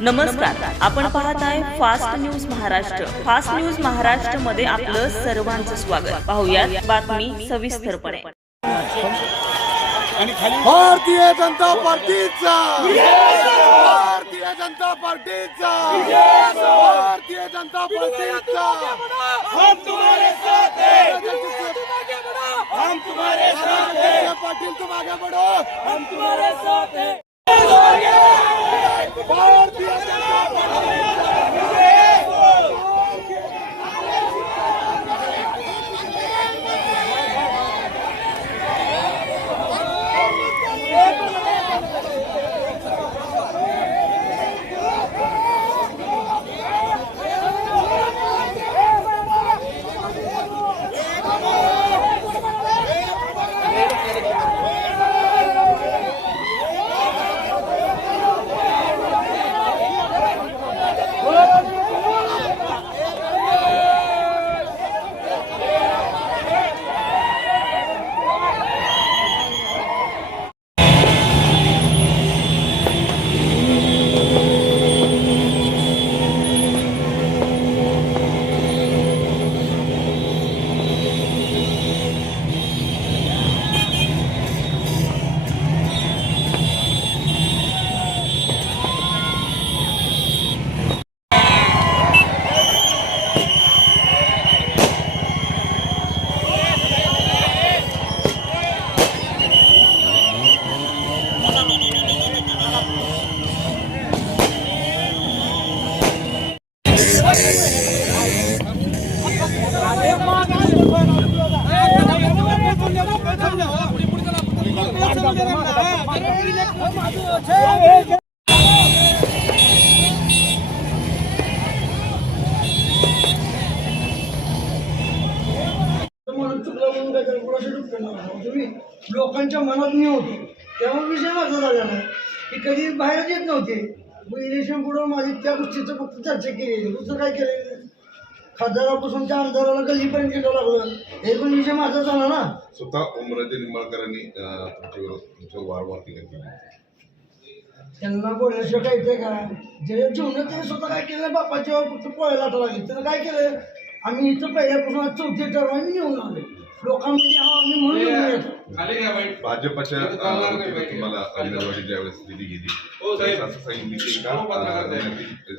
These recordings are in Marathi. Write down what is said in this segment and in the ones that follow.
नमस्कार. आपण पाहत आहे fast news Maharashtra. Fast news महाराष्ट्रमध्ये आपलं सर्वांचं स्वागत. पाहुयात बातमी सविस्तरपणे. भारतीय जनता पार्टीचा. भारतीय जनता पार्टीचा. भारतीय जनता पार्टीचा. हम तुम्हारे साथ हैं। हम तुम्हारे साथ हैं। पाटील तुम आगे बढ़ो. हम तुम्हारे साथ हैं। भारतीय जनता म्हणून लोकांच्या मनात मी होतो. तेव्हा विषय माझा झाला नाही की कधी बाहेरच येत नव्हते. मग इलेक्शन पुढं माझी त्या गोष्टीचं फक्त चर्चा केली. दुसरं काय केलं खासदारापासून त्या आमदाराला गल्लीपर्यंत गेलं लागलं. हे पण विषय माझा झाला ना. स्वतः ओमराजे निंबाळकरांनी अं, तुमच्यावर तुमच्यावर वारंवार टीका केली त्यांना बोलण्याशिवाय काय येते का? जे जीवनात ते स्वतः काय केलं? बापाच्यावर फक्त पोळ्याला लागली. त्यानं काय केलं? आम्ही इथं पहिल्यापासून आज चौथी टर्म आम्ही निवडून आलो लोकांमध्ये हा आम्ही म्हणून निवडून येतो. भाजपच्या अं, वतीने तुम्हाला उमेदवारी ज्यावेळेस दिली गेली. असं सांगितलं की? का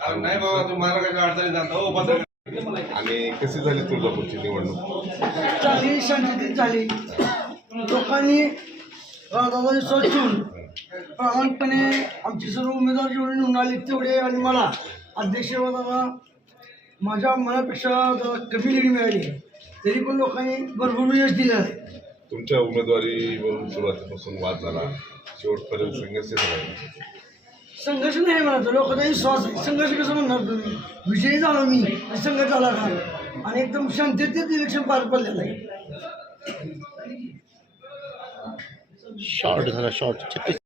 अं, नाही बाबा तुम्हाला काही अडचणी जात. हो पत्र आणि कशी झाली तुळजापूरची निवडणूक? झाली शांततेत झाली. लोकांनी विश्वास ठेवून प्रामाणिकपणे आमचे सर्व उमेदवार जेवढे निवडून आले तेवढे आणि मला अध्यक्षपदाला माझ्या मनापेक्षा जरा कमी लीड मिळाली. तरी पण लोकांनी भरपूर यश दिलं. आहे तुमच्या उमेदवारीवरून सुरुवातीपासून वाद झाला. शेवटपर्यंत संघर्ष झाला संघर्ष नाही म्हणायचं लोकांचा विश्वास आहे. संघर्ष कसं म्हणणार तुम्ही? विजयी झालो मी आणि संघर्ष झाला का? आणि एकदम शांततेत इलेक्शन पार पडलेलं आहे.